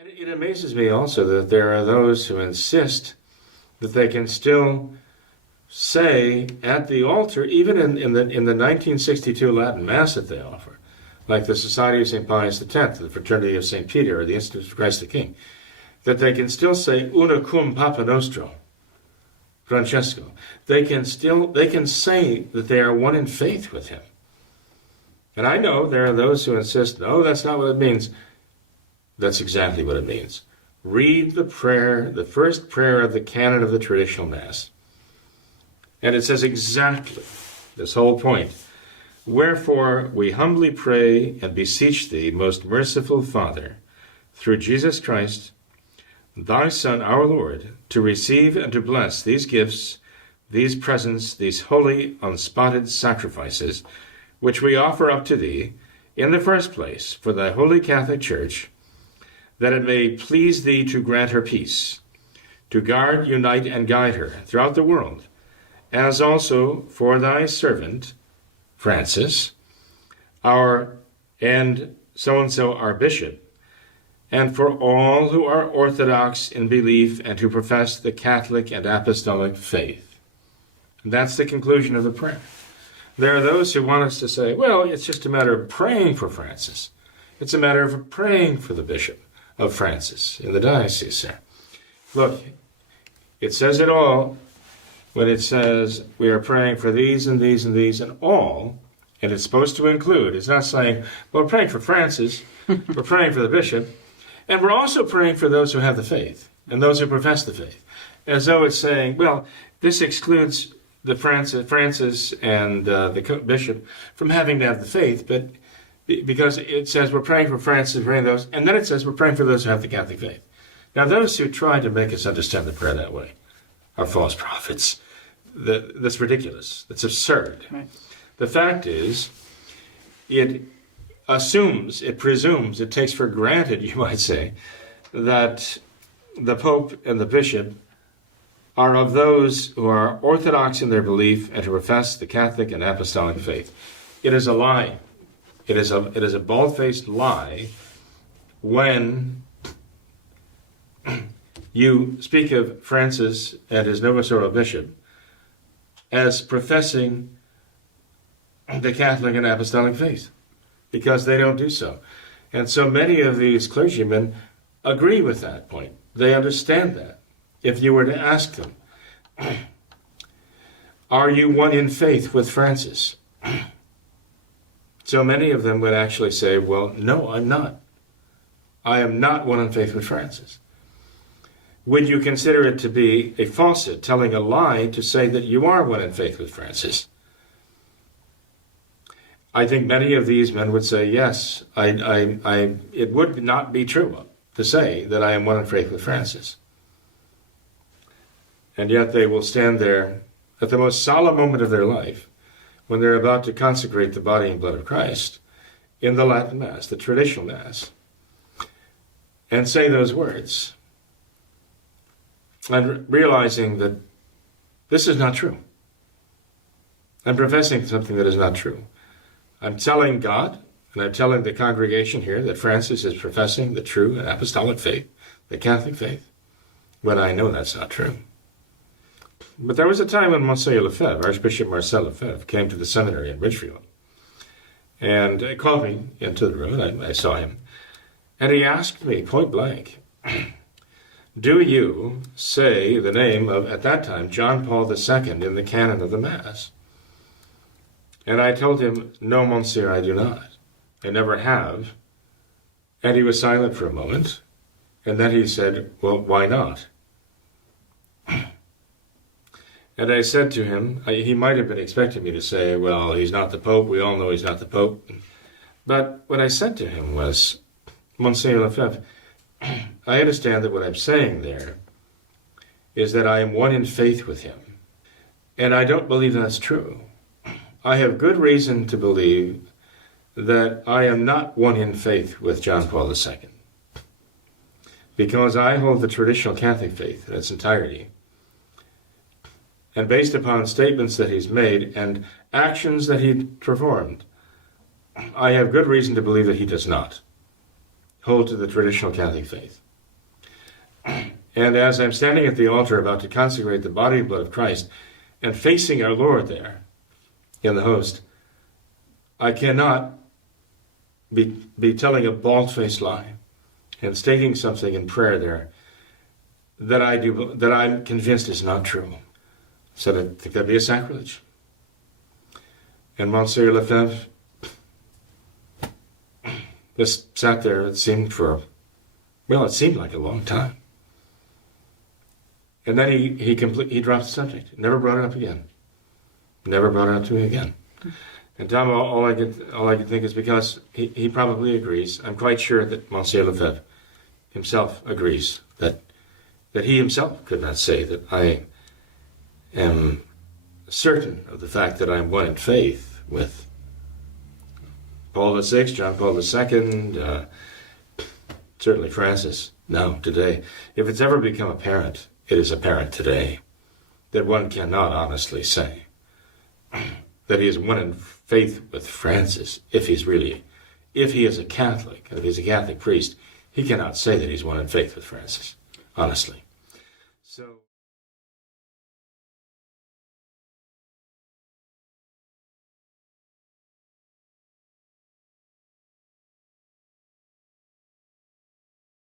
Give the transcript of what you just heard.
And it amazes me also that there are those who insist that they can still say at the altar, even in the 1962 Latin Mass that they offer, like the Society of St. Pius X, the Fraternity of St. Peter, or the Institute of Christ the King, that they can still say una cum Papa Nostro, Francesco. They can say that they are one in faith with him. And I know there are those who insist, no, that's not what it means. That's exactly what it means. Read the prayer, the first prayer of the canon of the traditional Mass. And it says exactly this whole point. Wherefore we humbly pray and beseech thee, most merciful Father, through Jesus Christ, thy Son, our Lord, to receive and to bless these gifts, these presents, these holy, unspotted sacrifices, which we offer up to thee, in the first place, for thy holy Catholic Church, that it may please thee to grant her peace, to guard, unite, and guide her throughout the world, as also for thy servant, Francis, and so-and-so our bishop, and for all who are orthodox in belief and who profess the Catholic and Apostolic faith. And that's the conclusion of the prayer. There are those who want us to say, well, it's just a matter of praying for Francis. It's a matter of praying for the bishop of Francis in the diocese. Look, it says it all when it says we are praying for these and these and these and all, and it's supposed to include. It's not saying, well, we're praying for Francis, we're praying for the bishop, and we're also praying for those who have the faith and those who profess the faith. As though it's saying, well, this excludes the Francis and the bishop from having to have the faith, but because it says we're praying for Francis, praying those, and then it says we're praying for those who have the Catholic faith. Now, those who try to make us understand the prayer that way are false prophets. That's ridiculous. That's absurd. Right. The fact is, it assumes, it presumes, it takes for granted, you might say, that the Pope and the Bishop are of those who are orthodox in their belief and who profess the Catholic and Apostolic faith. It is a lie. It is a bald-faced lie when you speak of Francis and his Novus Ordo Bishop as professing the Catholic and Apostolic faith, because they don't do so. And so many of these clergymen agree with that point. They understand that. If you were to ask them, are you one in faith with Francis? So many of them would actually say, well, no, I'm not. I am not one in faith with Francis. Would you consider it to be a falsehood, telling a lie, to say that you are one in faith with Francis? I think many of these men would say, yes, it would not be true to say that I am one in faith with Francis. And yet they will stand there at the most solemn moment of their life, when they're about to consecrate the body and blood of Christ in the Latin Mass, the traditional Mass, and say those words, and realizing that this is not true. I'm professing something that is not true. I'm telling God, and I'm telling the congregation here, that Francis is professing the true and apostolic faith, the Catholic faith, when I know that's not true. But there was a time when Monsieur Lefebvre, Archbishop Marcel Lefebvre, came to the seminary in Ridgefield, and he called me into the room, and I saw him, and he asked me point blank, do you say the name of, at that time, John Paul II in the canon of the Mass? And I told him, no, Monsieur, I do not. I never have. And he was silent for a moment, and then he said, well, why not? And I said to him, he might have been expecting me to say, well, he's not the Pope. We all know he's not the Pope. But what I said to him was, Monsieur Lefebvre, I understand that what I'm saying there is that I am one in faith with him. And I don't believe that's true. I have good reason to believe that I am not one in faith with John Paul II, because I hold the traditional Catholic faith in its entirety. And based upon statements that he's made and actions that he performed, I have good reason to believe that he does not hold to the traditional Catholic faith. And as I'm standing at the altar about to consecrate the body and blood of Christ and facing our Lord there in the host, I cannot be telling a bald-faced lie and stating something in prayer there that I'm convinced is not true. So I think that'd be a sacrilege. And Monsieur Lefebvre just sat there, it seemed like a long time. And then he dropped the subject. Never brought it up again. Never brought it up to me again. And Tom, all I could think is because he probably agrees. I'm quite sure that Monsieur Lefebvre himself agrees that he himself could not say that I am certain of the fact that I'm one in faith with Paul VI, John Paul II, certainly Francis. No, today. If it's ever become apparent, it is apparent today that one cannot honestly say that he is one in faith with Francis. If he is a Catholic, if he's a Catholic priest, he cannot say that he's one in faith with Francis, honestly. So